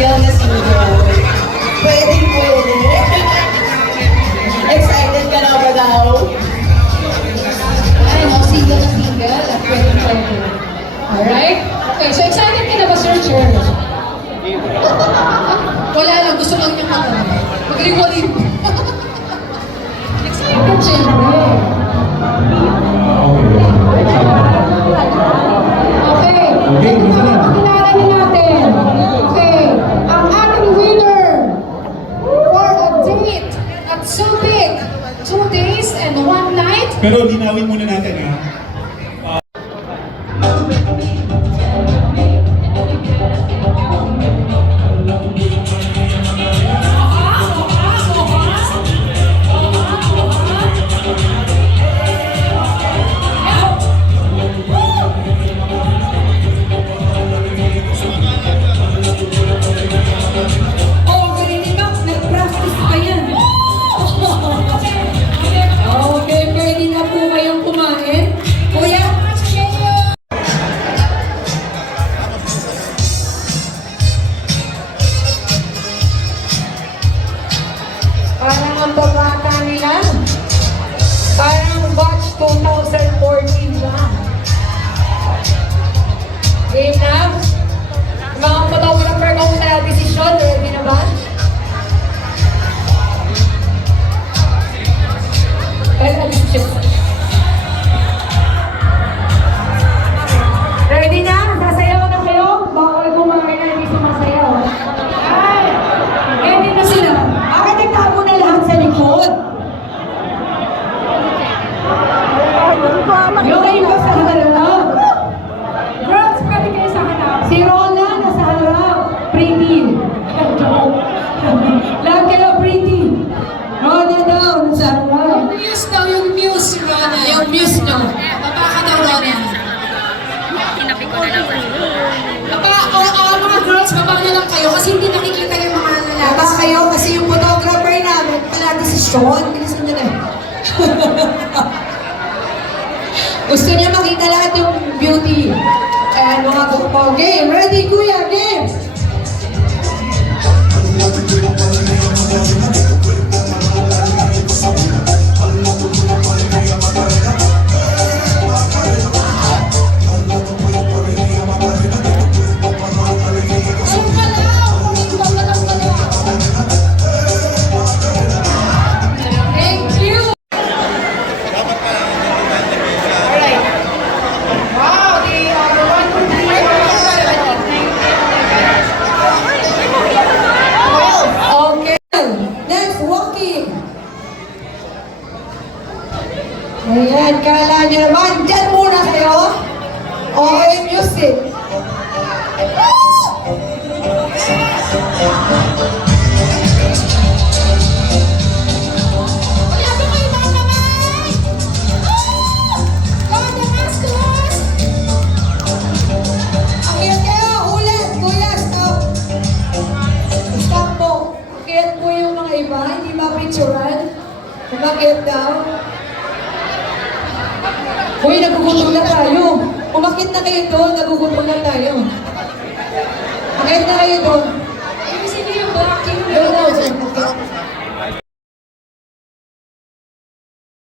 single na single. Pwede. Excited ka na ba daw? Ano, single na single at pwede. Alright? Okay, so excited ka na ba, Sir Cher? Wala lang, gusto lang niya mag-rewalin. Excited, siyempre. Okay, pakilala niyo natin. Okay, ang ating winner for a date at Subic, 2 days and 1 night. Pero linawin muna natin ha. Parang ang babata nila. Parang batch 2014 lang. Game na? Mga photographer kung na desisyon, ready na ba? Ready na? Sasayaw na kayo? Bawal kumain na hindi sumasayaw. Ay! Ready na sila. Bakit nagtago na lahat sa likod? Yung iba sa harap. Girls, pwede kayo sa harap. Si Rona nasa harap. Pretty. Lahat kayo pretty. Rona daw nasa harap. Muse daw yung muse, Rona. Yung muse nyo. Baba ka daw, Rona. Mga girls, baba na lang kayo kasi hindi nakikita yung mga lalaki. Baba kayo kasi yung photographer namin pala desisyon. Bilisan nyo na. Gusto niya makita lahat yung beauty. Ayan mga gupong. Game! Ready, kuya? Game! Ayan, kala nyo naman, dyan muna kayo. Okay, music. Akyat kayo, ulit, kuya, stop. Stop po. Akyat po yung mga iba, hindi mapicturan. Umakyat daw. Uy, nagugutom na tayo. Umakit na kayo doon, nagugutom na tayo. Umakit na kayo doon.